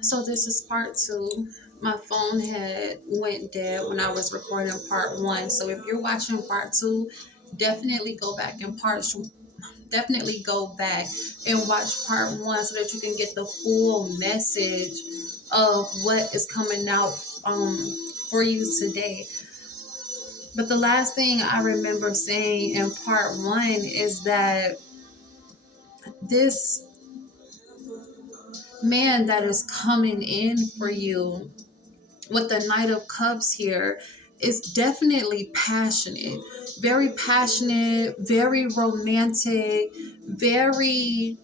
So this is part two. My phone had went dead when I was recording part one. So if you're watching part two, definitely go back and definitely go back and watch part one so that you can get the full message of what is coming out um for you today. But the last thing I remember saying in part one is that this man that is coming in for you with the Knight of Cups here is definitely passionate, very romantic, very,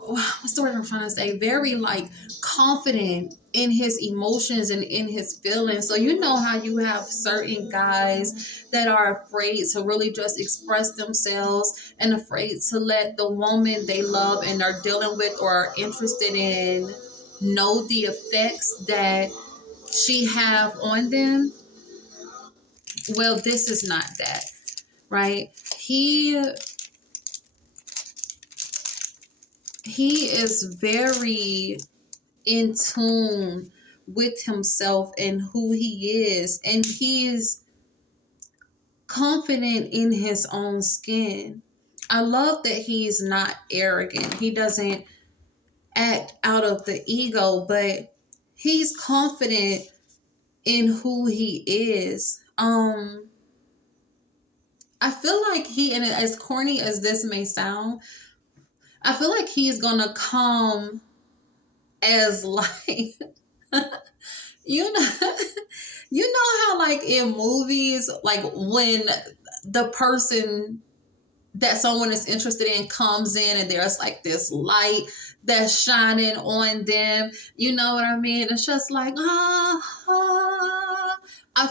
what's the word I'm trying to say? Very like confident in his emotions and in his feelings. So you know how you have certain guys that are afraid to really just express themselves and afraid to let the woman they love and are dealing with or are interested in know the effects that she have on them. Well, this is not that, right? He is very in tune with himself and who he is, and he is confident in his own skin. I love that he's not arrogant. He doesn't act out of the ego, but he's confident in who he is. I feel like and as corny as this may sound, I feel like he's gonna come as like you know you know how like in movies, like when the person that someone is interested in comes in and there's like this light that's shining on them, you know what I mean? It's just like I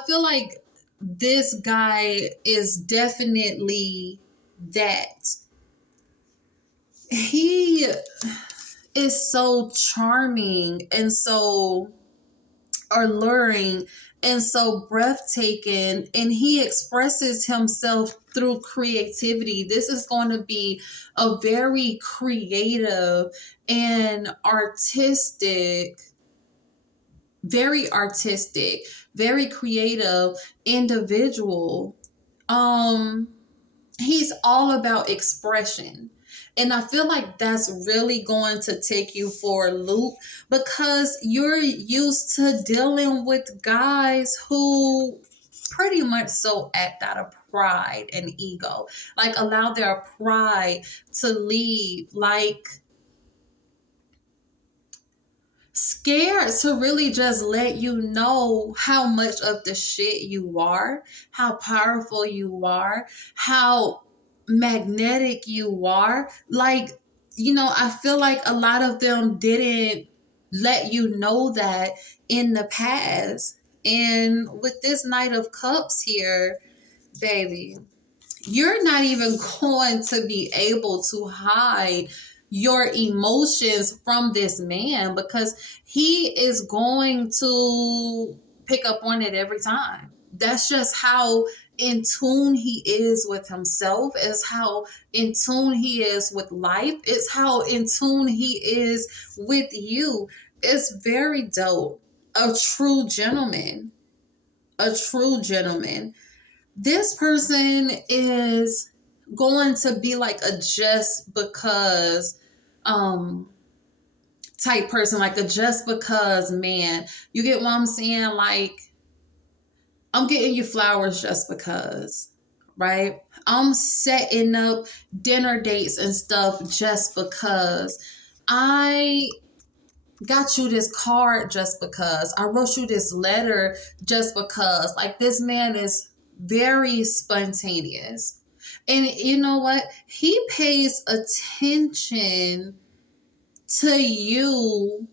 feel like this guy is definitely that. He is so charming and so alluring and so breathtaking, and he expresses himself through creativity. This is going to be a very creative and artistic, very creative individual. He's all about expression. And I feel like that's really going to take you for a loop because you're used to dealing with guys who pretty much so act out of pride and ego, like allow their pride to lead, like scared to really just let you know how much of the shit you are, how powerful you are, how magnetic you are. Like, I feel like a lot of them didn't let you know that in the past. And with this Knight of Cups here, baby, you're not even going to be able to hide your emotions from this man because he is going to pick up on it every time. That's just how in tune he is with himself, is how in tune he is with life, it's how in tune he is with you. It's very dope. A true gentleman. A true gentleman. This person is going to be like a just because type person, like a just because man. You get what I'm saying? Like, I'm getting you flowers just because, right? I'm setting up dinner dates and stuff just because. I got you this card just because. I wrote you this letter just because. Like, this man is very spontaneous. And you know what? He pays attention to you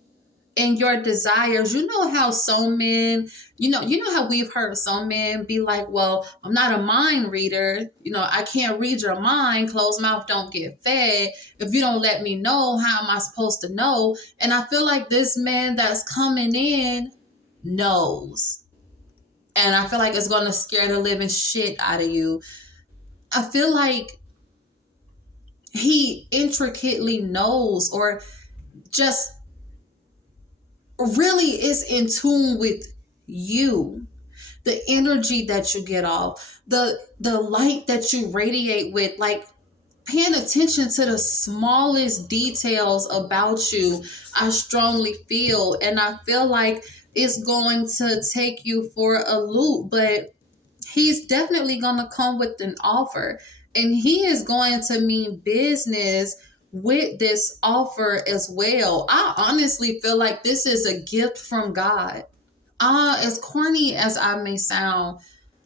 and your desires. You know how some men, you know how we've heard some men be like, well, I'm not a mind reader. I can't read your mind. Closed mouth don't get fed. If you don't let me know, how am I supposed to know? And I feel like this man that's coming in knows. And I feel like it's going to scare the living shit out of you. I feel like he intricately knows, or just really is in tune with you, the energy that you get off, the light that you radiate with, like paying attention to the smallest details about you. I strongly feel, and I feel like it's going to take you for a loop, but he's definitely going to come with an offer, and he is going to mean business with this offer as well. I honestly feel like this is a gift from God. As corny as I may sound,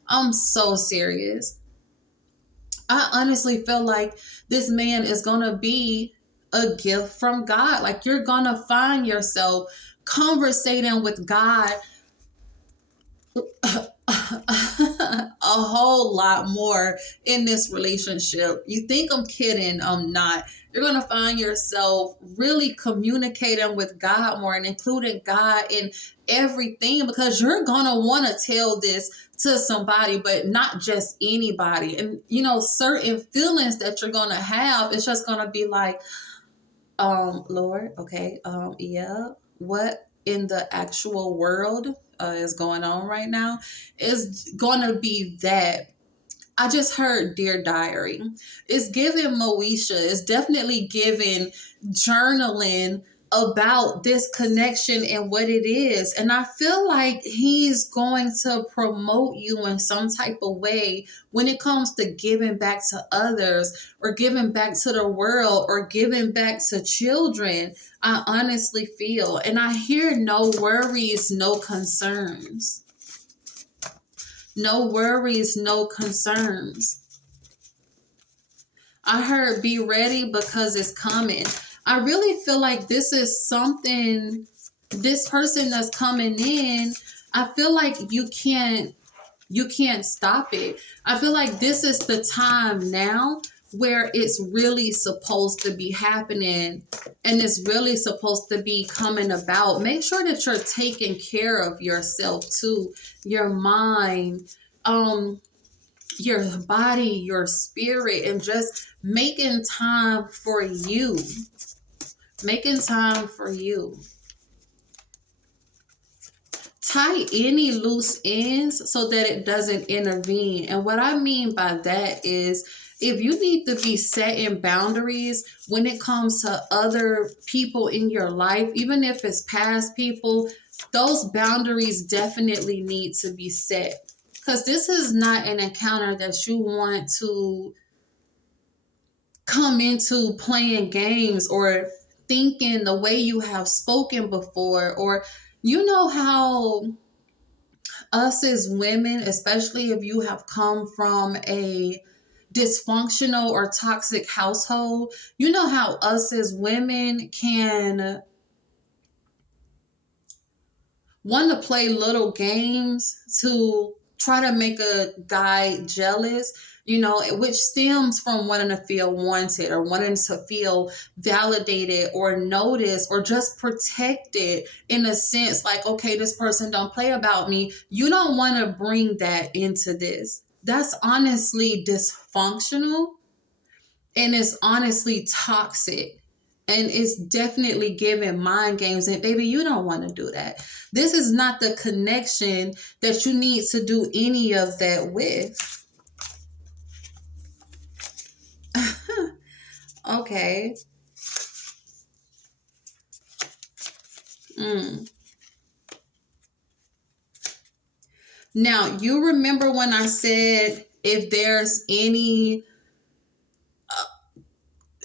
I'm so serious. I honestly feel like this man is going to be a gift from God. Like, you're going to find yourself conversating with God a whole lot more in this relationship. You think I'm kidding? I'm not. You're going to find yourself really communicating with God more and including God in everything, because you're going to want to tell this to somebody, but not just anybody. And, you know, certain feelings that you're going to have, it's just going to be like, Lord, okay, yeah, what in the actual world is going on right now, is going to be that. I just heard Dear Diary. It's giving Moesha. It's definitely giving journaling about this connection and what it is. And I feel like he's going to promote you in some type of way when it comes to giving back to others, or giving back to the world, or giving back to children. I honestly feel. And I hear no worries, no concerns. No worries, no concerns. I heard be ready because it's coming. I really feel like this is something, this person that's coming in, I feel like you can't stop it. I feel like this is the time now where it's really supposed to be happening, and it's really supposed to be coming about. Make sure that you're taking care of yourself too, your mind, your body, your spirit, and just making time for you. Making time for you. Tie any loose ends so that it doesn't intervene. And what I mean by that is, if you need to be setting boundaries when it comes to other people in your life, even if it's past people, those boundaries definitely need to be set. Because this is not an encounter that you want to come into playing games or thinking the way you have spoken before. Or, you know how us as women, especially if you have come from a dysfunctional or toxic household, you know how us as women can want to play little games to try to make a guy jealous, you know, which stems from wanting to feel wanted, or wanting to feel validated or noticed, or just protected in a sense, like, okay, this person don't play about me. You don't want to bring that into this. That's honestly dysfunctional, and it's honestly toxic. And it's definitely giving mind games. And baby, you don't want to do that. This is not the connection that you need to do any of that with. Okay. Now, you remember when I said if there's any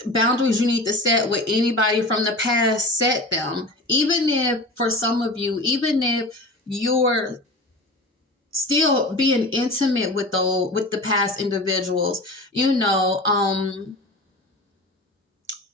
boundaries you need to set with anybody from the past, set them. Even if, for some of you, even if you're still being intimate with the past individuals, you know,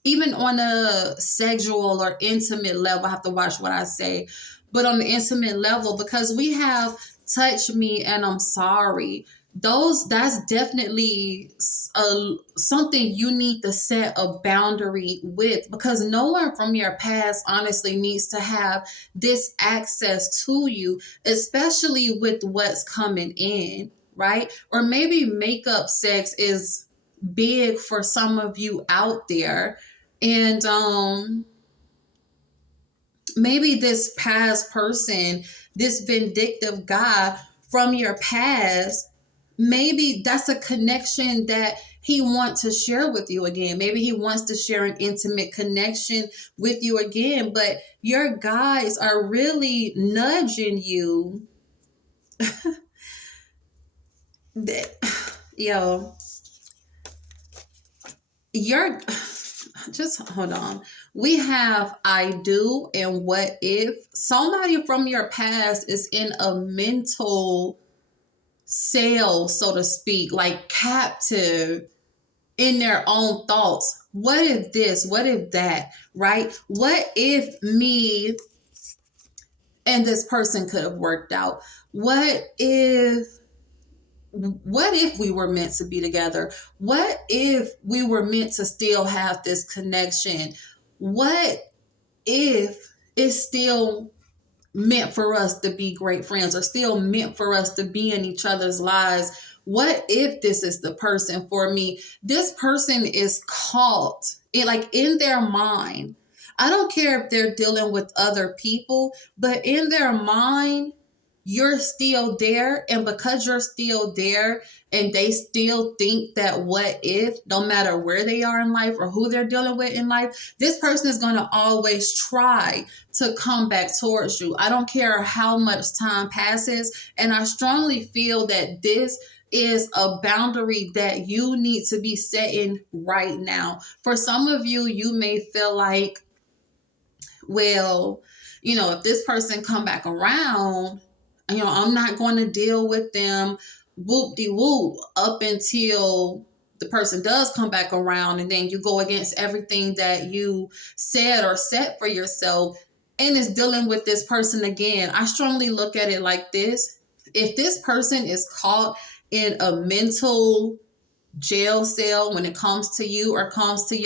even on a sexual or intimate level, I have to watch what I say, but on the intimate level, because we have touch me and I'm sorry. That's definitely something you need to set a boundary with, because no one from your past honestly needs to have this access to you, especially with what's coming in, right? Or maybe makeup sex is big for some of you out there. And maybe this past person, this vindictive guy from your past, maybe that's a connection that he wants to share with you again. Maybe he wants to share an intimate connection with you again, but your guys are really nudging you that, yo, you're just hold on. We have I do and what if. Somebody from your past is in a mental cell, so to speak, like captive in their own thoughts. What if this? What if that? Right? What if me and this person could have worked out? What if we were meant to be together? What if we were meant to still have this connection? What if it's still meant for us to be great friends, or still meant for us to be in each other's lives? What if this is the person for me? This person is caught in their mind. I don't care if they're dealing with other people, but in their mind, you're still there. And because you're still there and they still think that what if, no matter where they are in life or who they're dealing with in life, this person is going to always try to come back towards you. I don't care how much time passes. And I strongly feel that this is a boundary that you need to be setting right now. For some of you, you may feel like, well, if this person come back around, I'm not going to deal with them whoop-de-whoop up until the person does come back around, and then you go against everything that you said or set for yourself, and it's dealing with this person again. I strongly look at it like this. If this person is caught in a mental jail cell when it comes to you, or comes to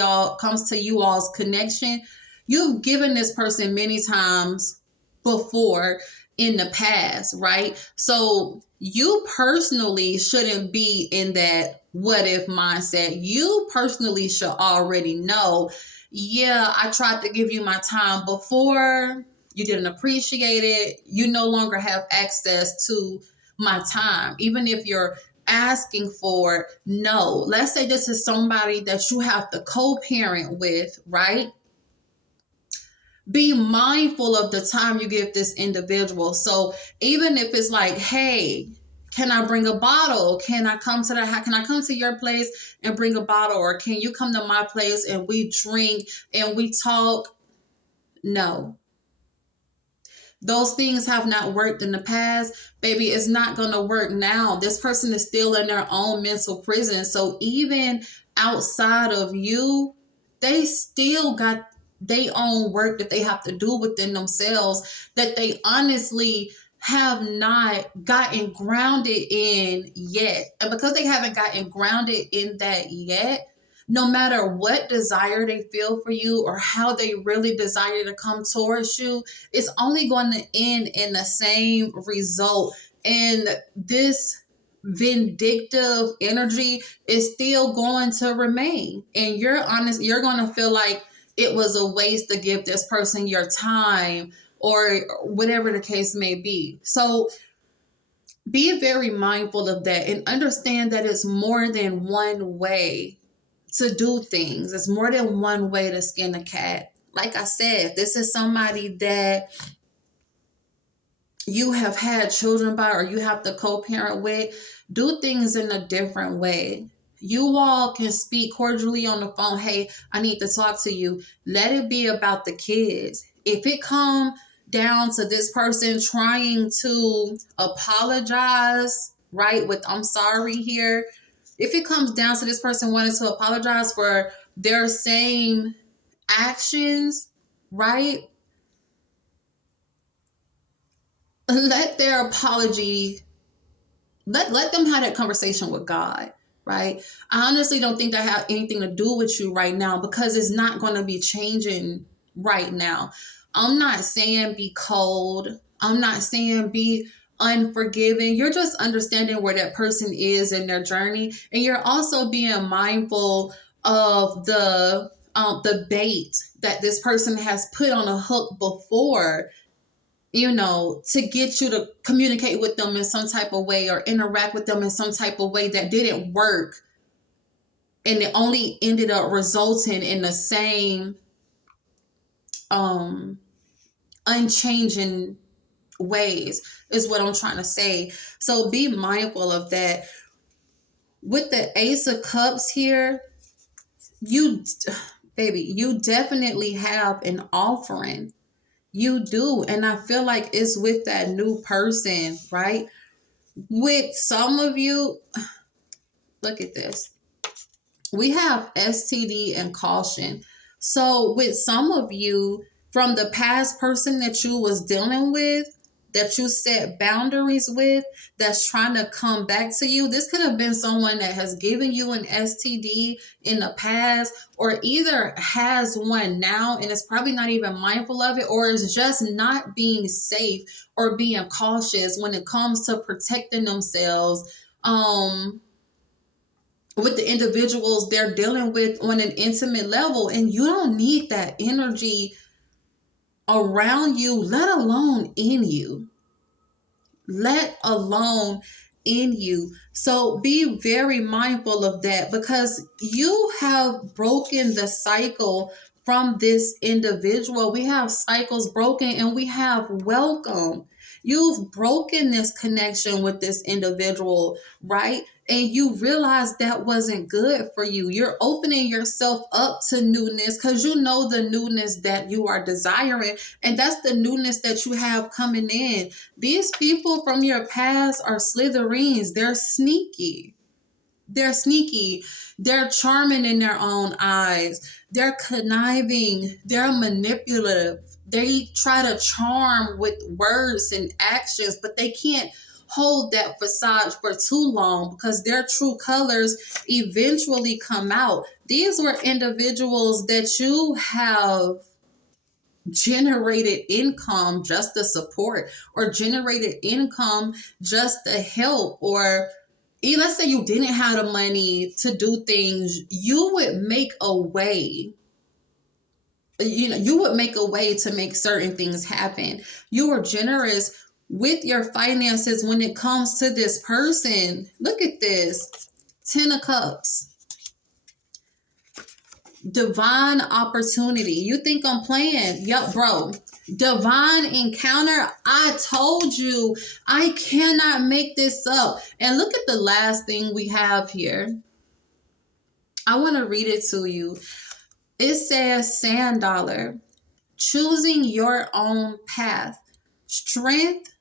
you all's connection, you've given this person many times before in the past, right? So you personally shouldn't be in that what if mindset. You personally should already know, yeah, I tried to give you my time before, you didn't appreciate it, you no longer have access to my time, even if you're asking for. No, let's say this is somebody that you have to co-parent with, right? Be mindful of the time you give this individual. So even if it's like, hey, can I bring a bottle? Can I come to your place and bring a bottle? Or can you come to my place and we drink and we talk? No. Those things have not worked in the past. Baby, it's not going to work now. This person is still in their own mental prison. So even outside of you, they still got their own work that they have to do within themselves that they honestly have not gotten grounded in yet. And because they haven't gotten grounded in that yet, no matter what desire they feel for you or how they really desire to come towards you, it's only going to end in the same result. And this vindictive energy is still going to remain. And you're going to feel like it was a waste to give this person your time or whatever the case may be. So be very mindful of that and understand that it's more than one way to do things. It's more than one way to skin a cat. Like I said, this is somebody that you have had children by or you have to co-parent with. Do things in a different way. You all can speak cordially on the phone. Hey, I need to talk to you. Let it be about the kids. If it come down to this person trying to apologize, right, with I'm sorry here, if it comes down to this person wanting to apologize for their same actions, right, let their apology, let them have that conversation with God, right? I honestly don't think that have anything to do with you right now because it's not going to be changing right now. I'm not saying be cold. I'm not saying be unforgiving. You're just understanding where that person is in their journey, and you're also being mindful of the bait that this person has put on a hook before, to get you to communicate with them in some type of way or interact with them in some type of way that didn't work, and it only ended up resulting in the same unchanging ways, is what I'm trying to say. So be mindful of that. With the Ace of Cups here, you definitely have an offering. You do. And I feel like it's with that new person, right? With some of you, look at this. We have STD and caution. So with some of you, from the past person that you was dealing with, that you set boundaries with, that's trying to come back to you, this could have been someone that has given you an STD in the past, or either has one now and is probably not even mindful of it, or is just not being safe or being cautious when it comes to protecting themselves with the individuals they're dealing with on an intimate level. And you don't need that energy around you, let alone in you. Let alone in you. So be very mindful of that, because you have broken the cycle from this individual. We have cycles broken, and we have welcome. You've broken this connection with this individual, right? And you realize that wasn't good for you. You're opening yourself up to newness, because you know the newness that you are desiring, and that's the newness that you have coming in. These people from your past are Slytherins. They're sneaky. They're sneaky. They're charming in their own eyes. They're conniving. They're manipulative. They try to charm with words and actions, but they can't hold that facade for too long, because their true colors eventually come out. These were individuals that you have generated income just to support, or generated income just to help, or let's say you didn't have the money to do things, you would make a way. You would make a way to make certain things happen. You were generous with your finances when it comes to this person. Look at this. 10 of Cups. Divine opportunity. You think I'm playing? Yup, bro. Divine encounter. I told you, I cannot make this up. And look at the last thing we have here. I want to read it to you. It says, Sand Dollar, choosing your own path, strength,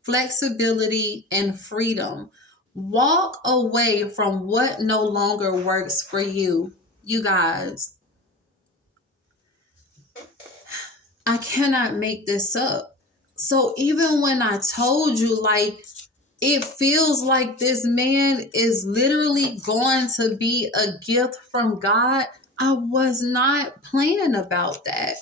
flexibility, and freedom. Walk away from what no longer works for you. You guys, I cannot make this up. So even when I told you, like, it feels like this man is literally going to be a gift from God, I was not playing about that.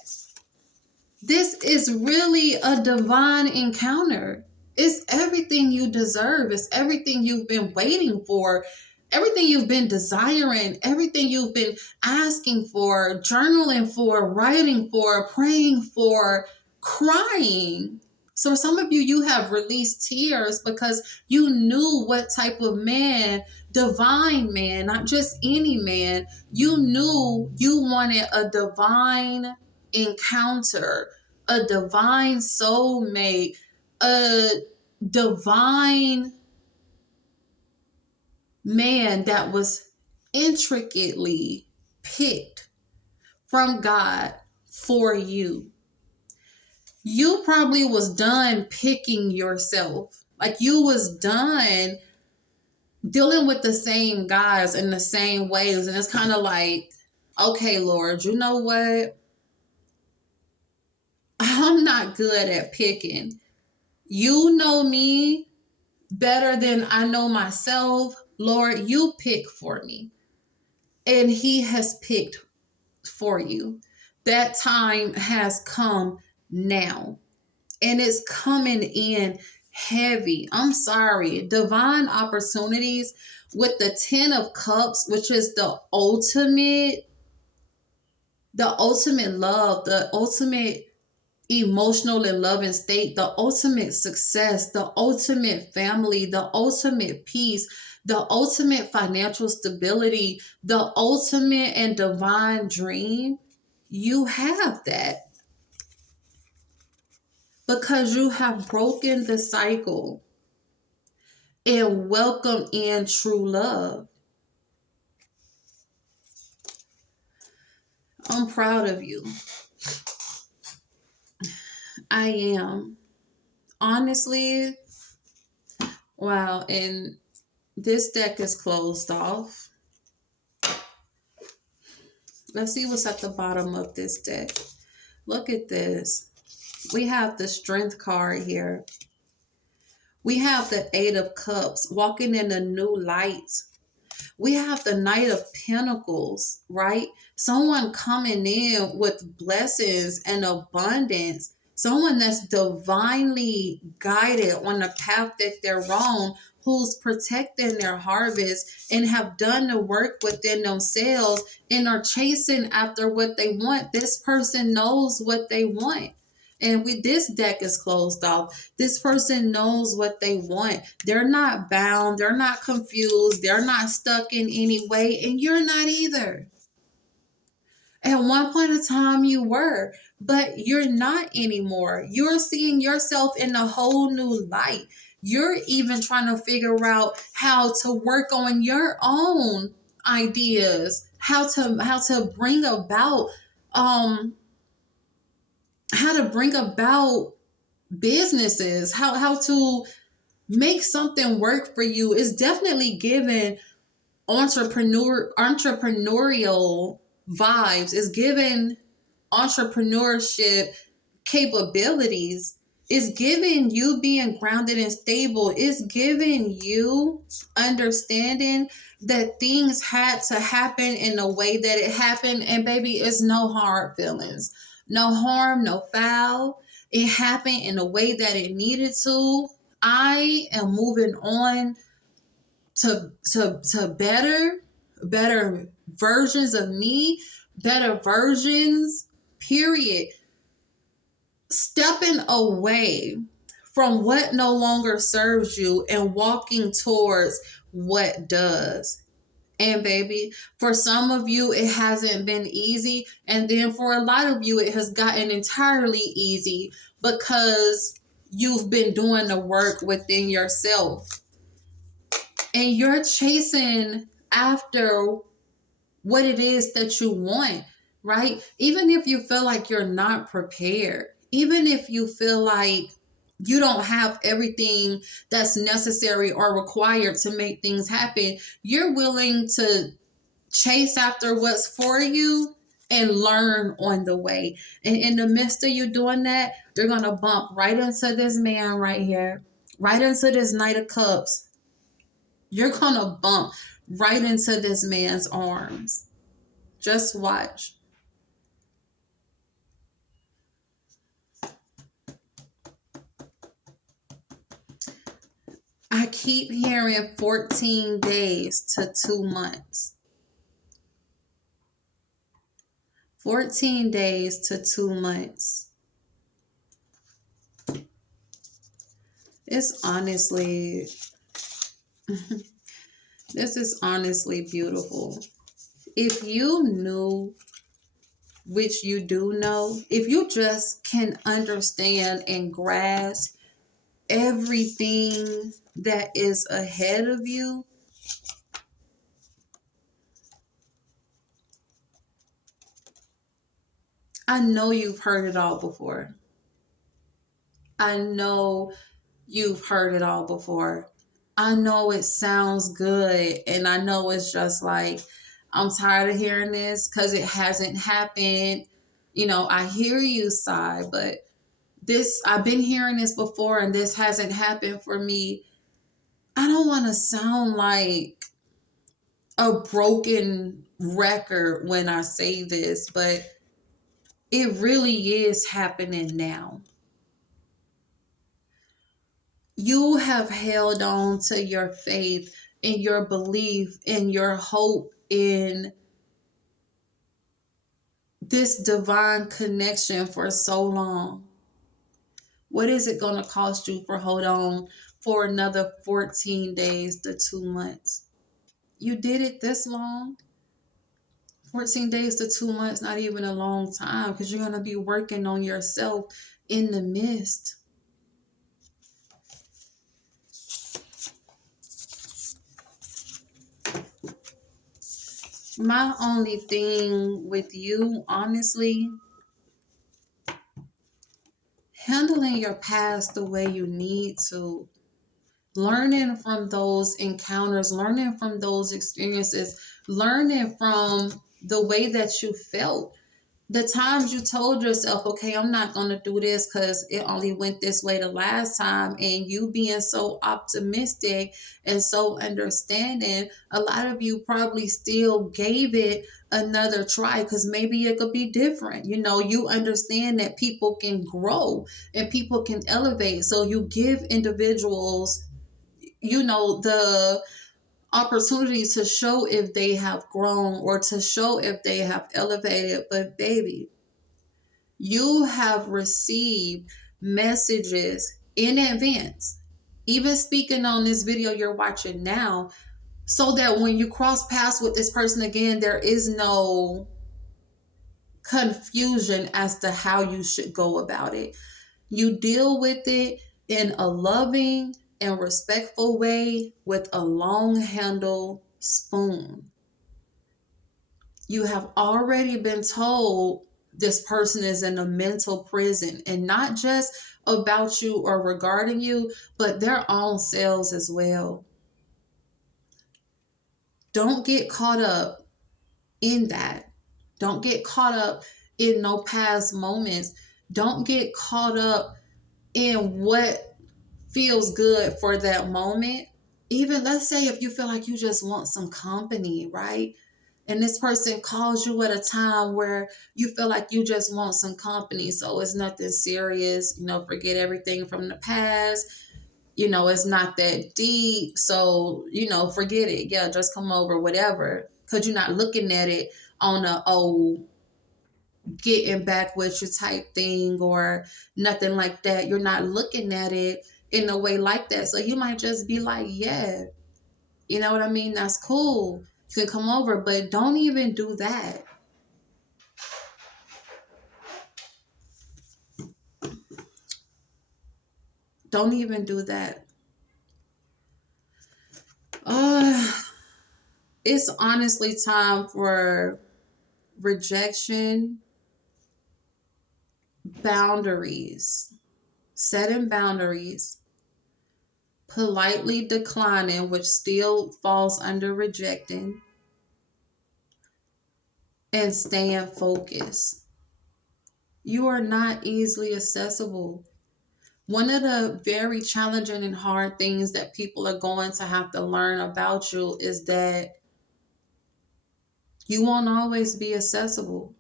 This is really a divine encounter. It's everything you deserve. It's everything you've been waiting for, everything you've been desiring, everything you've been asking for, journaling for, writing for, praying for, crying. So some of you have released tears because you knew what type of man, divine man, not just any man, you knew you wanted a divine encounter, a divine soulmate, a divine man that was intricately picked from God for you. You probably was done picking yourself. Like, you was done dealing with the same guys in the same ways. And it's kind of like, okay, Lord, you know what? I'm not good at picking. You know me better than I know myself. Lord, you pick for me. And he has picked for you. That time has come now. And it's coming in heavy. I'm sorry. Divine opportunities with the 10 of cups, which is the ultimate love, the ultimate emotional and loving state, the ultimate success, the ultimate family, the ultimate peace, the ultimate financial stability, the ultimate and divine dream. You have that because you have broken the cycle and welcomed in true love. I'm proud of you. I am. Honestly, wow. And this deck is closed off. Let's see what's at the bottom of this deck. Look at this. We have the Strength card here. We have the Eight of Cups, walking in a new light. We have the Knight of Pentacles, right? Someone coming in with blessings and abundance. Someone that's divinely guided on the path that they're on, who's protecting their harvest and have done the work within themselves and are chasing after what they want. This person knows what they want. And this deck is closed off. This person knows what they want. They're not bound. They're not confused. They're not stuck in any way. And you're not either. At one point in time, you were, but you're not anymore. You're seeing yourself in a whole new light. You're even trying to figure out how to work on your own ideas, how to bring about how to bring about businesses, how to make something work for you. Is definitely given entrepreneurial vibes. Is given entrepreneurship capabilities. Is giving you being grounded and stable. Is giving you understanding that things had to happen in the way that it happened. And baby, it's no hard feelings, no harm, no foul. It happened in the way that it needed to. I am moving on to better versions of me, better versions, period. Stepping away from what no longer serves you and walking towards what does. And baby, for some of you, it hasn't been easy. And then for a lot of you, it has gotten entirely easy because you've been doing the work within yourself. And you're chasing after what it is that you want, right? Even if you feel like you're not prepared, even if you feel like you don't have everything that's necessary or required to make things happen, you're willing to chase after what's for you and learn on the way. And in the midst of you doing that, you're going to bump right into this man right here, right into this Knight of Cups. You're going to bump right into this man's arms. Just watch. I keep hearing 14 days to 2 months. 14 days to 2 months. It's honestly, this is honestly beautiful. If you knew, which you do know, if you just can understand and grasp everything that is ahead of you, I know you've heard it all before. I know you've heard it all before. I know it sounds good, and I know it's just like, I'm tired of hearing this because it hasn't happened. You know, I hear you sigh, but I've been hearing this before and this hasn't happened for me. I don't want to sound like a broken record when I say this, but it really is happening now. You have held on to your faith and your belief and your hope in this divine connection for so long. What is it going to cost you for hold on for another 14 days to 2 months? You did it this long? 14 days to 2 months, not even a long time, because you're going to be working on yourself in the midst. My only thing with you, honestly, handling your past the way you need to, learning from those encounters, learning from those experiences, learning from the way that you felt. The times you told yourself, okay, I'm not going to do this because it only went this way the last time, and you being so optimistic and so understanding, a lot of you probably still gave it another try because maybe it could be different. You know, you understand that people can grow and people can elevate. So you give individuals, you know, the opportunity to show if they have grown or to show if they have elevated. But baby, you have received messages in advance, even speaking on this video you're watching now, so that when you cross paths with this person again, there is no confusion as to how you should go about it. You deal with it in a loving and respectful way with a long handle spoon. You have already been told this person is in a mental prison, and not just about you or regarding you, but their own selves as well. Don't get caught up in that. Don't get caught up in no past moments. Don't get caught up in what feels good for that moment. Even let's say if you feel like you just want some company, right? And this person calls you at a time where you feel like you just want some company. So it's nothing serious, you know, forget everything from the past. You know, it's not that deep. So, you know, forget it. Yeah, just come over, whatever. Because you're not looking at it on a, oh, getting back with you type thing or nothing like that. You're not looking at it in a way like that. So you might just be like, yeah, you know what I mean? That's cool. You can come over, but don't even do that. Don't even do that. Uh, it's honestly time for rejection, boundaries, setting boundaries, politely declining, which still falls under rejecting, and staying focused. You are not easily accessible. One of the very challenging and hard things that people are going to have to learn about you is that you won't always be accessible.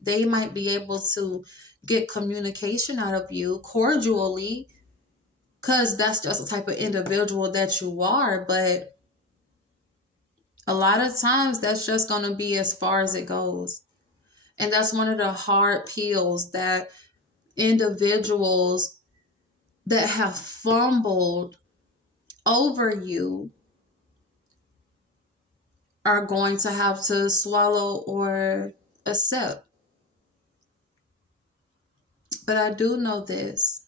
They might be able to get communication out of you cordially because that's just the type of individual that you are. But a lot of times that's just going to be as far as it goes. And that's one of the hard pills that individuals that have fumbled over you are going to have to swallow or accept. But I do know this.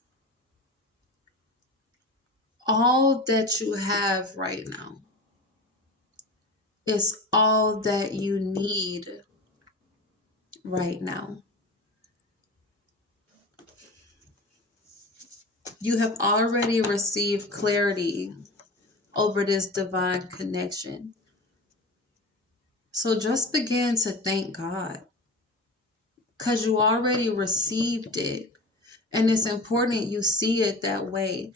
All that you have right now is all that you need right now. You have already received clarity over this divine connection. So just begin to thank God because you already received it. And it's important you see it that way.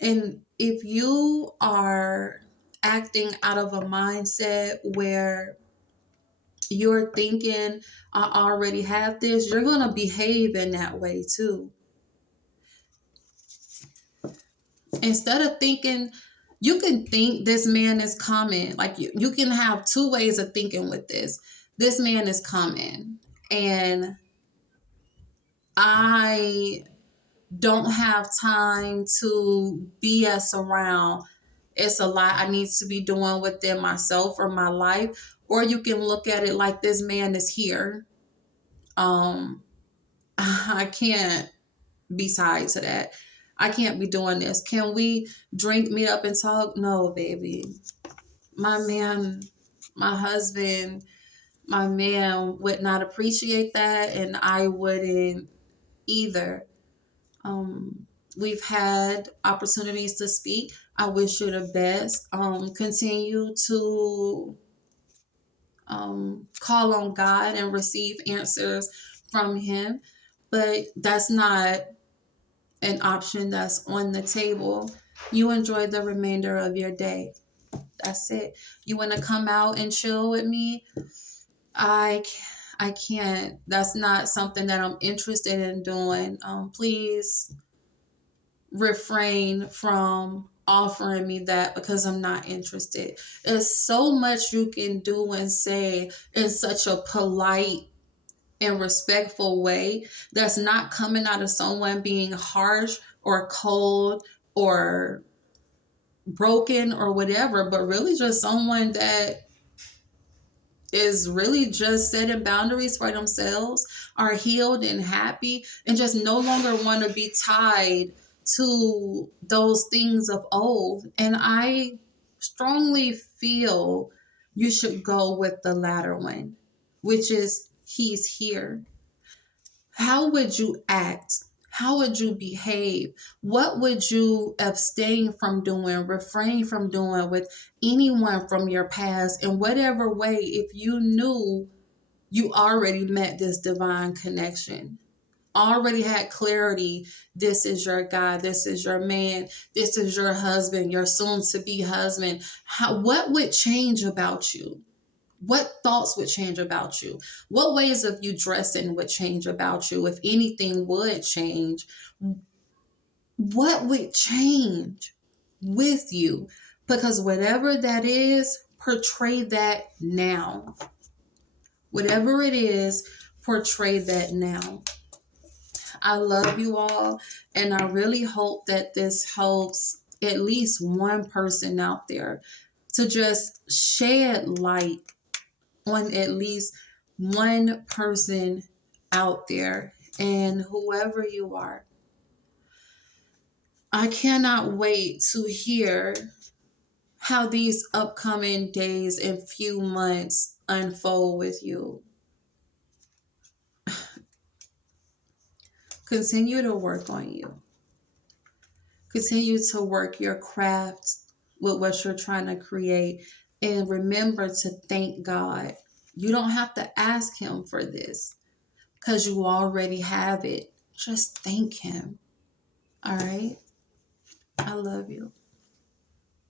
And if you are acting out of a mindset where you're thinking, I already have this, you're going to behave in that way too. Instead of thinking, you can think this man is coming. Like you can have two ways of thinking with this. This man is coming, and I don't have time to BS around. It's a lot I need to be doing within myself or my life. Or you can look at it like this man is here. I can't be tied to that. I can't be doing this. Can we drink, meet up, and talk? No, baby. My man, my husband, my man would not appreciate that, and I wouldn't either. Um, we've had opportunities to speak. I wish you the best. Continue to call on God and receive answers from Him, but that's not an option that's on the table. You enjoy the remainder of your day. That's it. You want to come out and chill with me? I I can't. That's not something that I'm interested in doing. Please refrain from offering me that because I'm not interested. There's so much you can do and say in such a polite and respectful way that's not coming out of someone being harsh or cold or broken or whatever, but really just someone that is really just setting boundaries for themselves, are healed and happy, and just no longer want to be tied to those things of old. And I strongly feel you should go with the latter one, which is He's here. How would you act? How would you behave? What would you abstain from doing, refrain from doing with anyone from your past in whatever way if you knew you already met this divine connection? Already had clarity. This is your God. This is your man. This is your husband, your soon to be husband. What would change about you? What thoughts would change about you? What ways of you dressing would change about you? If anything would change, what would change with you? Because whatever that is, portray that now. Whatever it is, portray that now. I love you all, and I really hope that this helps at least one person out there to just shed light on at least one person out there. And whoever you are, I cannot wait to hear how these upcoming days and few months unfold with you. Continue to work on you. Continue to work your craft with what you're trying to create. And remember to thank God. You don't have to ask Him for this because you already have it. Just thank Him. All right? I love you.